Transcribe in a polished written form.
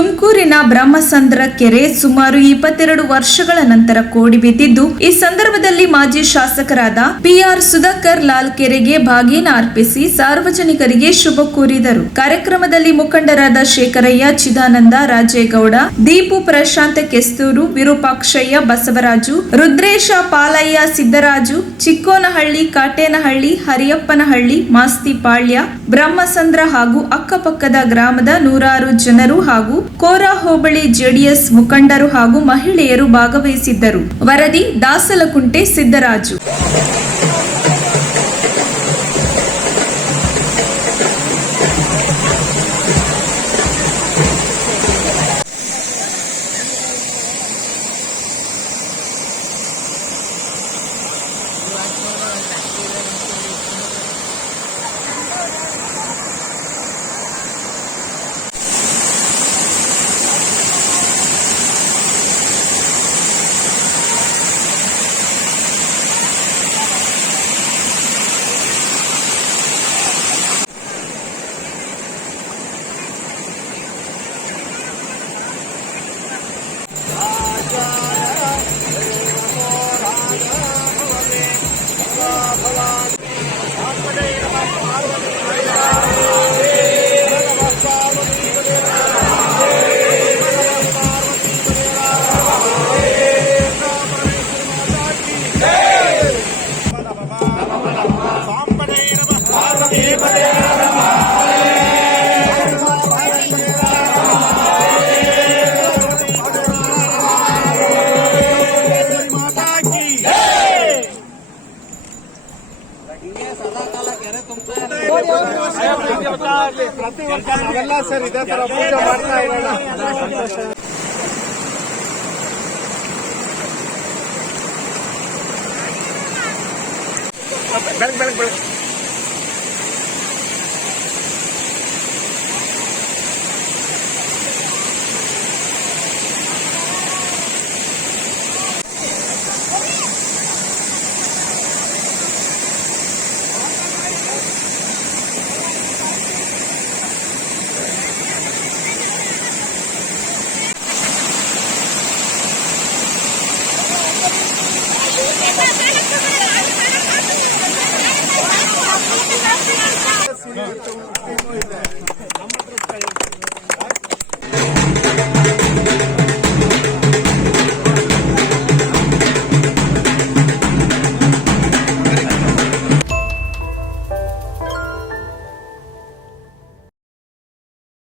ತುಮಕೂರಿನ ಬ್ರಹ್ಮಸಂದ್ರ ಕೆರೆ ಸುಮಾರು 22 ವರ್ಷಗಳ ನಂತರ ಕೋಡಿ ಬಿದ್ದಿದ್ದು, ಈ ಸಂದರ್ಭದಲ್ಲಿ ಮಾಜಿ ಶಾಸಕರಾದ ಪಿ.ಆರ್. ಸುಧಾಕರ್ ಲಾಲ್ ಕೆರೆಗೆ ಬಾಗಿನ ಅರ್ಪಿಸಿ ಸಾರ್ವಜನಿಕರಿಗೆ ಶುಭ ಕೋರಿದರು. ಕಾರ್ಯಕ್ರಮದಲ್ಲಿ ಮುಖಂಡರಾದ ಶೇಖರಯ್ಯ, ಚಿದಾನಂದ, ರಾಜೇಗೌಡ, ದೀಪು, ಪ್ರಶಾಂತ, ಕೆಸ್ತೂರು, ವಿರೂಪಾಕ್ಷಯ್ಯ, ಬಸವರಾಜು, ರುದ್ರೇಶ, ಪಾಲಯ್ಯ, ಸಿದ್ದರಾಜು, ಚಿಕ್ಕೋನಹಳ್ಳಿ, ಕಾಟೇನಹಳ್ಳಿ, ಹರಿಯಪ್ಪನಹಳ್ಳಿ, ಮಾಸ್ತಿಪಾಳ್ಯ, ಬ್ರಹ್ಮಸಂದ್ರ ಹಾಗೂ ಅಕ್ಕಪಕ್ಕದ ಗ್ರಾಮದ ನೂರಾರು ಜನರು ಹಾಗೂ ಕೋರಾ ಹೋಬಳಿ ಜೆಡಿಎಸ್ ಮುಖಂಡರು ಹಾಗೂ ಮಹಿಳೆಯರು ಭಾಗವಹಿಸಿದ್ದರು. ವರದಿ ದಾಸಲಕುಂಟೆ ಸಿದ್ದರಾಜು. ಪ್ರತಿ ವರ್ಷ ನಾವೆಲ್ಲ ಸರ್ ಇದೇ ತರ ಪೂಜೆ ಮಾಡ್ತಾ ಇರೋಣ. ಬೆಳಗ್ಗೆ